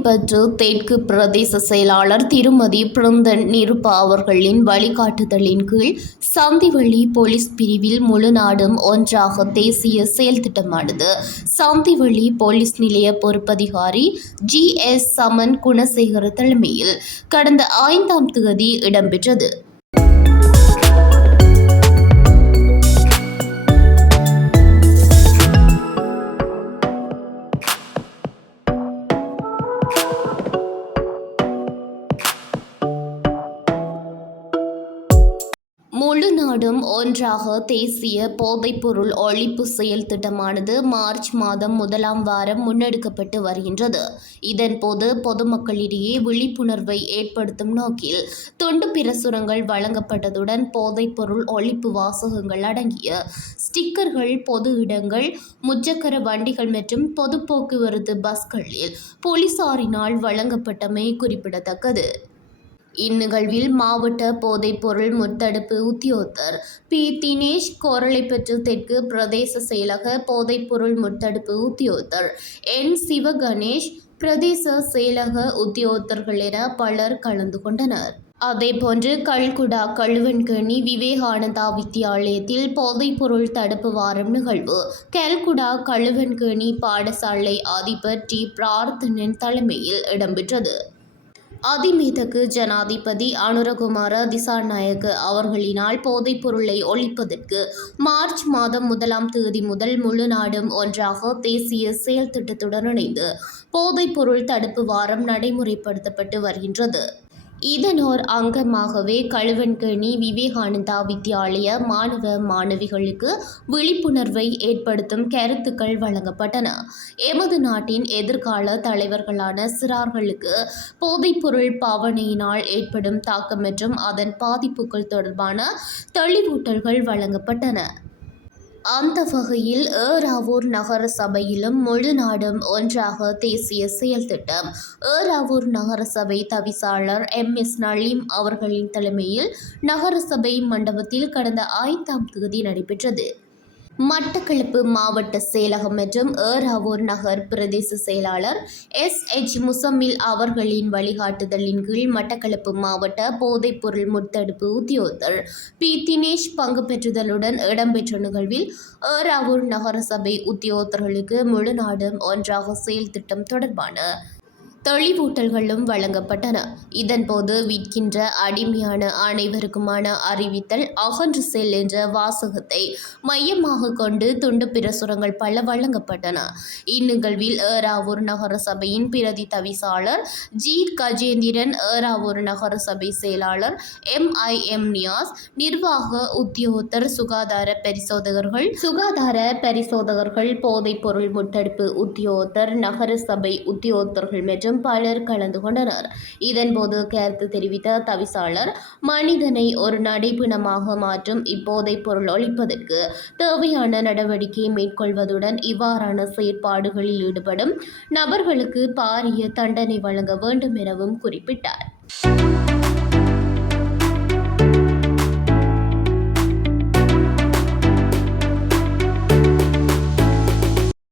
கோரளைப்பற்று தெற்கு பிரதேச செயலாளர் திருமதி பிருந்தன் நிருபா அவர்களின் வழிகாட்டுதலின் கீழ் சந்திவெளி போலீஸ் பிரிவில் முழு நாடும் ஒன்றாக தேசிய செயல் திட்டமானது சந்திவெளி போலீஸ் நிலைய பொறுப்பதிகாரி GS சமன் குணசேகர தலைமையில் கடந்த 5ஆம் தேதி இடம்பெற்றது. முழு நாடும் ஒன்றாக தேசிய போதைப்பொருள் ஒழிப்பு செயல் திட்டமானது மார்ச் மாதம் 1ஆம் வாரம் முன்னெடுக்கப்பட்டு வருகின்றது. இதன்போது பொதுமக்களிடையே விழிப்புணர்வை ஏற்படுத்தும் நோக்கில் துண்டு பிரசுரங்கள் வழங்கப்பட்டதுடன் போதைப்பொருள் ஒழிப்பு வாசகங்கள் அடங்கிய ஸ்டிக்கர்கள் பொது இடங்கள், முச்சக்கர வண்டிகள் மற்றும் பொது போக்குவரத்து பஸ்களில் போலீசாரினால் வழங்கப்பட்டமை குறிப்பிடத்தக்கது. இந்நிகழ்வில் மாவட்ட போதைப்பொருள் முத்தடுப்பு உத்தியோகத்தர் பி. தினேஷ், கோரளைப்பற்று தெற்கு பிரதேச செயலக போதைப்பொருள் முத்தடுப்பு உத்தியோகத்தர் என். சிவகணேஷ், பிரதேச செயலக உத்தியோகத்தர்கள் என பலர் கலந்து கொண்டனர். அதேபோன்று கல்குடா களுவன்கேணி விவேகானந்தா வித்தியாலயத்தில் போதைப்பொருள் தடுப்பு வாரம் நிகழ்வு கல்குடா களுவன்கேணி பாடசாலை அதிபர் டி. பிரார்த்தனன் தலைமையில் இடம்பெற்றது. அதிமேதகு ஜனாதிபதி அனுரகுமார திசாநாயக்க அவர்களினால் போதைப் பொருளை ஒழிப்பதற்கு மார்ச் மாதம் 1ஆம் தேதி முதல் முழு நாடும் ஒன்றாக தேசிய செயல் திட்டத்துடன் இணைந்து போதைப் பொருள் தடுப்பு வாரம் நடைமுறைப்படுத்தப்பட்டு வருகின்றது. இதனோர் அங்கமாகவே களுவன்கேணி விவேகானந்தா வித்தியாலய மாணவ மாணவிகளுக்கு விழிப்புணர்வை ஏற்படுத்தும் கருத்துக்கள் வழங்கப்பட்டன. எமது நாட்டின் எதிர்கால தலைவர்களான சிறார்களுக்கு போதைப்பொருள் பாவனையினால் ஏற்படும் தாக்கம் மற்றும் அதன் பாதிப்புகள் தொடர்பான தெளிவூட்டல்கள் வழங்கப்பட்டன. அந்த வகையில் ஏறாவூர் நகர சபையிலும் முழு நாடும் ஒன்றாக தேசிய செயல் திட்டம் ஏறாவூர் நகரசபை தவிசாளர் MS நலீம் அவர்களின் தலைமையில் நகரசபை மண்டபத்தில் கடந்த 5ஆம் தேதி நடைபெற்றது. மட்டக்களப்பு மாவட்ட செயலகம் மற்றும் ஏறாவூர் நகர் பிரதேச செயலாளர் SH முசம்மில் அவர்களின் வழிகாட்டுதலின் கீழ் மட்டக்களப்பு மாவட்ட போதைப்பொருள் முத்தடுப்பு உத்தியோகத்தர் பி. தினேஷ் பங்கு பெற்றுதலுடன் இடம்பெற்ற நிகழ்வில் ஏறாவூர் நகரசபை உத்தியோகத்தர்களுக்கு முழு நாடும் ஒன்றாக செயல் திட்டம் தொடர்பான தெளிவூட்டல்களும் வழங்கப்பட்டன. இதன்போது விற்கின்ற அடிமையான அனைவருக்குமான அறிவித்தல் அகன்று செல் என்ற வாசகத்தை மையமாக கொண்டு துண்டு பிரசுரங்கள் பல வழங்கப்பட்டன. இந்நிகழ்வில் ஏறாவூர் நகர சபையின் பிரதி தவிசாளர் G. கஜேந்திரன், ஏறாவூர் நகர சபை செயலாளர் MIM நியாஸ், நிர்வாக உத்தியோகத்தர், சுகாதார பரிசோதகர்கள், போதைப் பொருள் முத்தடுப்பு உத்தியோகத்தர், நகர சபை உத்தியோகத்தர்கள் மற்றும் பலர் கலந்து கொண்டனர். இதன்போது கருத்து தெரிவித்த தவிசாளர், மனிதனை ஒரு நடைப்பிணமாக மாற்றும் இப்போதைப் பொருள் ஒழிப்பதற்கு தேவையான நடவடிக்கை மேற்கொள்வதுடன் இவ்வாறான செயற்பாடுகளில் ஈடுபடும் நபர்களுக்கு பாரிய தண்டனை வழங்க வேண்டும் எனவும் குறிப்பிட்டார்.